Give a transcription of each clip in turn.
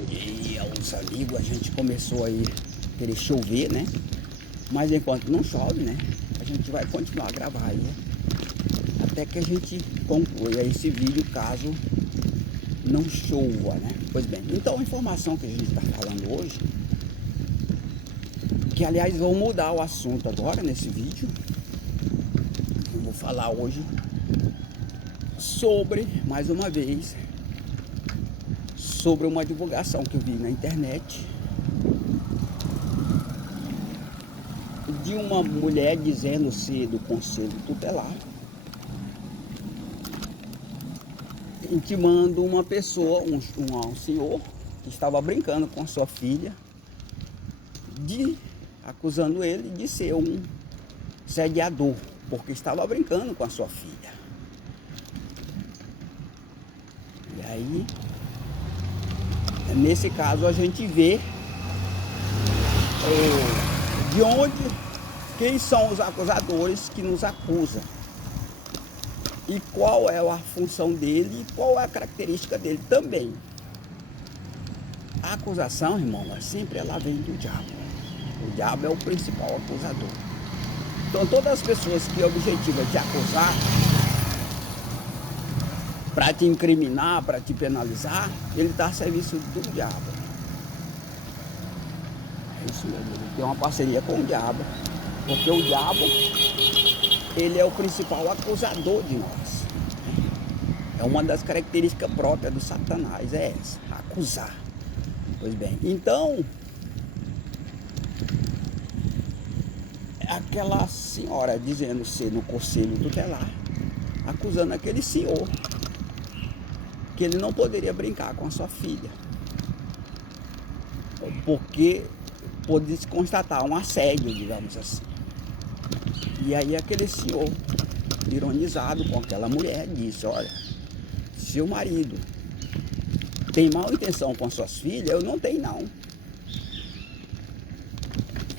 Bom dia, os amigos. A gente começou aí a querer chover, né? Mas enquanto não chove, né? A gente vai continuar a gravar aí, né? Até que a gente conclua esse vídeo, caso não chova, né? Pois bem, então a informação que a gente está falando hoje, que aliás vou mudar o assunto agora nesse vídeo. Eu vou falar hoje sobre, mais uma vez, sobre uma divulgação que eu vi na internet de uma mulher dizendo ser do conselho tutelar, intimando uma pessoa, um senhor que estava brincando com a sua filha, acusando ele de ser um sediador, porque estava brincando com a sua filha. E aí, nesse caso, a gente vê de onde, quem são os acusadores que nos acusam e qual é a função dele e qual é a característica dele também. A acusação, irmão, sempre ela vem do diabo. O diabo é o principal acusador. Então todas as pessoas que objetivam te acusar para te incriminar, para te penalizar, ele está a serviço do diabo. É isso mesmo, ele tem uma parceria com o diabo, porque o diabo, ele é o principal acusador de nós. É uma das características próprias do Satanás, é essa, acusar. Pois bem, então, aquela senhora dizendo ser no conselho tutelar, acusando aquele senhor que ele não poderia brincar com a sua filha, porque pode-se constatar um assédio, digamos assim. E aí aquele senhor, ironizado com aquela mulher, disse: olha, seu marido tem mal intenção com as suas filhas, eu não tenho não.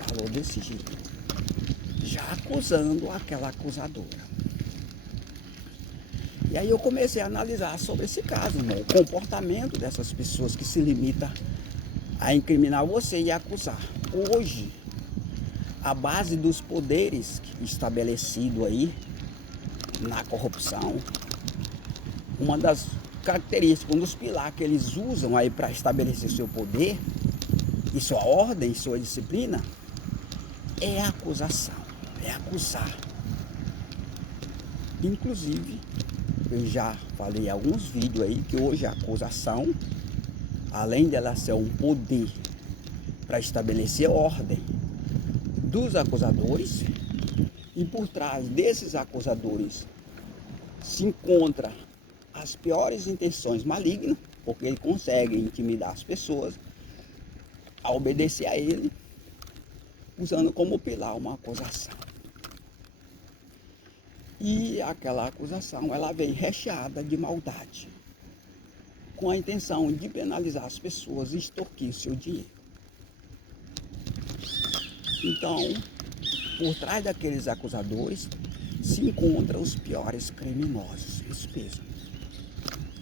Falou desse jeito, já acusando aquela acusadora. E aí eu comecei a analisar sobre esse caso, irmão, o comportamento dessas pessoas que se limitam a incriminar você e a acusar. Hoje, a base dos poderes estabelecido aí na corrupção, uma das características, um dos pilares que eles usam aí para estabelecer seu poder e sua ordem, sua disciplina, é a acusação, é acusar. Inclusive, eu já falei em alguns vídeos aí que hoje a acusação, além dela ser um poder para estabelecer ordem dos acusadores, e por trás desses acusadores se encontra as piores intenções malignas, porque ele consegue intimidar as pessoas a obedecer a ele, usando como pilar uma acusação. E aquela acusação, ela vem recheada de maldade, com a intenção de penalizar as pessoas e extorquir seu dinheiro. Então, por trás daqueles acusadores se encontram os piores criminosos, isso mesmo.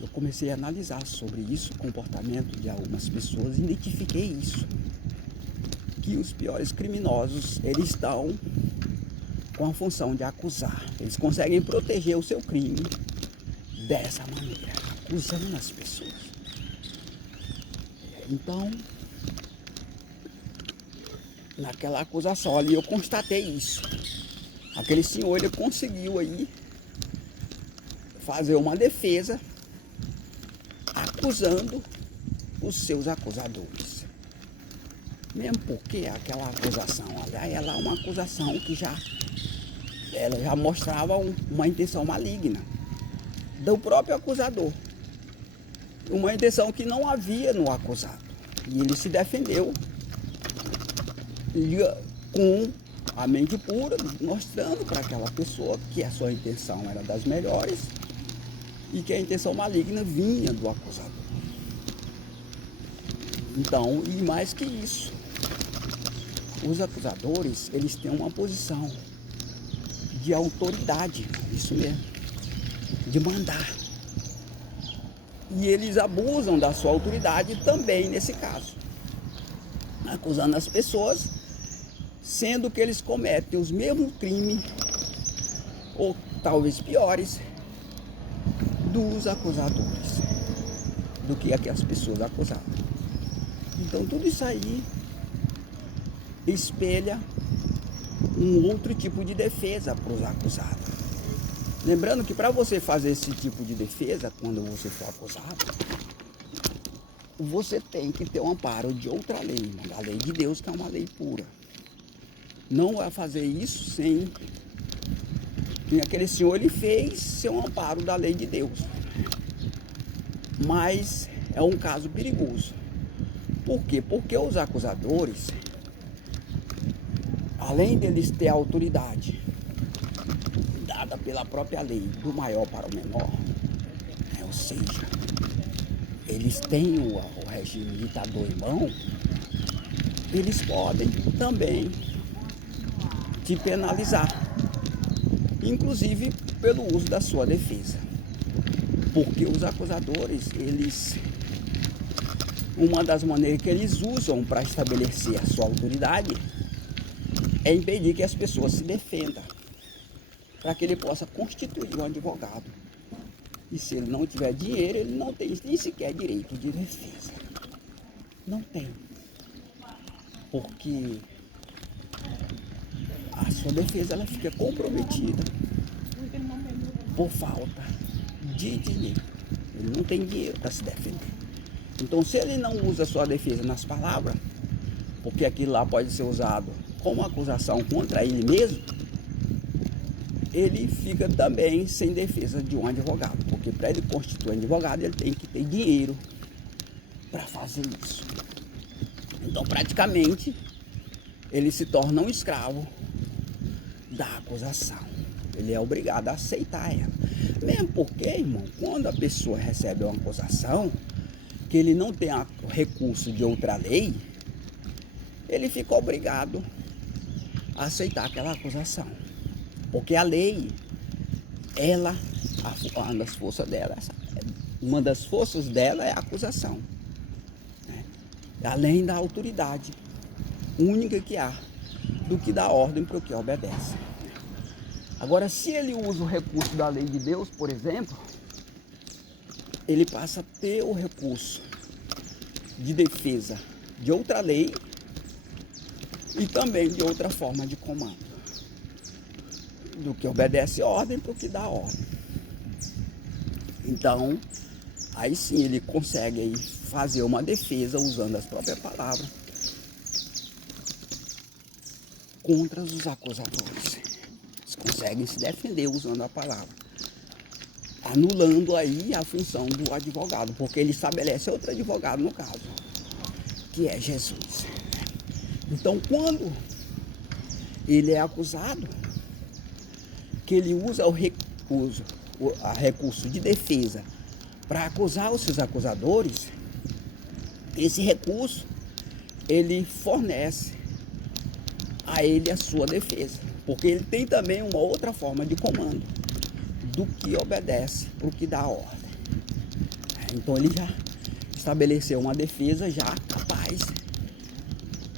Eu comecei a analisar sobre isso, o comportamento de algumas pessoas, e identifiquei isso, que os piores criminosos, eles estão com a função de acusar. Eles conseguem proteger o seu crime dessa maneira, acusando as pessoas. Então, naquela acusação ali eu constatei isso. Aquele senhor, ele conseguiu aí fazer uma defesa acusando os seus acusadores. Mesmo porque aquela acusação, aliás, ela é uma acusação que ela já mostrava uma intenção maligna do próprio acusador. Uma intenção que não havia no acusado. E ele se defendeu com a mente pura, mostrando para aquela pessoa que a sua intenção era das melhores e que a intenção maligna vinha do acusador. Então, e mais que isso, os acusadores, eles têm uma posição de autoridade, isso mesmo, de mandar. E eles abusam da sua autoridade também nesse caso, acusando as pessoas, sendo que eles cometem os mesmos crimes, ou talvez piores, dos acusadores, do que as pessoas acusadas. Então tudo isso aí espelha um outro tipo de defesa para os acusados. Lembrando que para você fazer esse tipo de defesa, quando você for acusado, você tem que ter um amparo de outra lei, a lei de Deus, que é uma lei pura. Não vai fazer isso sem que aquele senhor ele fez ser um amparo da lei de Deus. Mas é um caso perigoso. Por quê? Porque os acusadores, além deles ter a autoridade dada pela própria lei, do maior para o menor, ou seja, eles têm o regime ditador em mão, eles podem também te penalizar, inclusive pelo uso da sua defesa. Porque os acusadores, uma das maneiras que eles usam para estabelecer a sua autoridade é impedir que as pessoas se defendam, para que ele possa constituir um advogado. E se ele não tiver dinheiro, ele não tem nem sequer direito de defesa. Não tem. Porque a sua defesa ela fica comprometida por falta de dinheiro. Ele não tem dinheiro para se defender. Então, se ele não usa a sua defesa nas palavras, porque aquilo lá pode ser usado como acusação contra ele mesmo, ele fica também sem defesa de um advogado, porque para ele constituir um advogado, ele tem que ter dinheiro para fazer isso. Então, praticamente, ele se torna um escravo da acusação. Ele é obrigado a aceitar ela. Mesmo porque, irmão, quando a pessoa recebe uma acusação, que ele não tem recurso de outra lei, ele fica obrigado a aceitar aquela acusação. Porque a lei, uma das forças dela é a acusação, né? Além da autoridade única que há, do que dá ordem para o que obedece. Agora, se ele usa o recurso da lei de Deus, por exemplo, ele passa a ter o recurso de defesa de outra lei e também de outra forma de comando, do que obedece ordem para o que dá ordem. Então, aí sim ele consegue aí fazer uma defesa usando as próprias palavras contra os acusadores. Eles conseguem se defender usando a palavra, anulando aí a função do advogado, porque ele estabelece outro advogado no caso, que é Jesus. Então, quando ele é acusado, que ele usa o recurso de defesa para acusar os seus acusadores, esse recurso ele fornece a ele a sua defesa, porque ele tem também uma outra forma de comando do que obedece para o que dá ordem. Então ele já estabeleceu uma defesa já capaz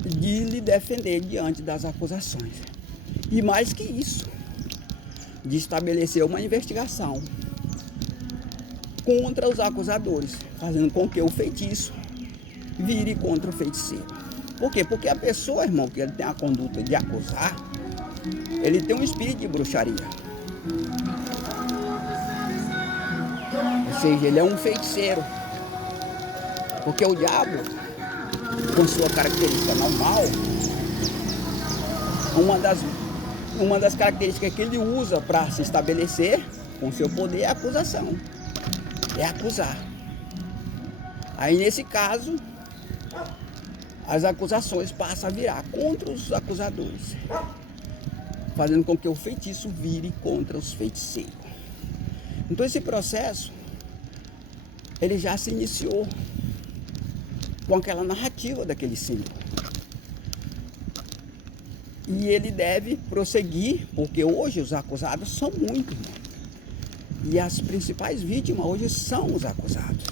de lhe defender diante das acusações. E mais que isso, de estabelecer uma investigação contra os acusadores, fazendo com que o feitiço vire contra o feiticeiro. Por quê? Porque a pessoa, irmão, que ele tem a conduta de acusar, ele tem um espírito de bruxaria. Ou seja, ele é um feiticeiro. Porque o diabo, com sua característica normal, uma das características que ele usa para se estabelecer com seu poder é a acusação. É acusar. Aí nesse caso, as acusações passam a virar contra os acusadores, fazendo com que o feitiço vire contra os feiticeiros. Então esse processo, ele já se iniciou com aquela narrativa daquele senhor. E ele deve prosseguir, porque hoje os acusados são muitos. E as principais vítimas hoje são os acusados.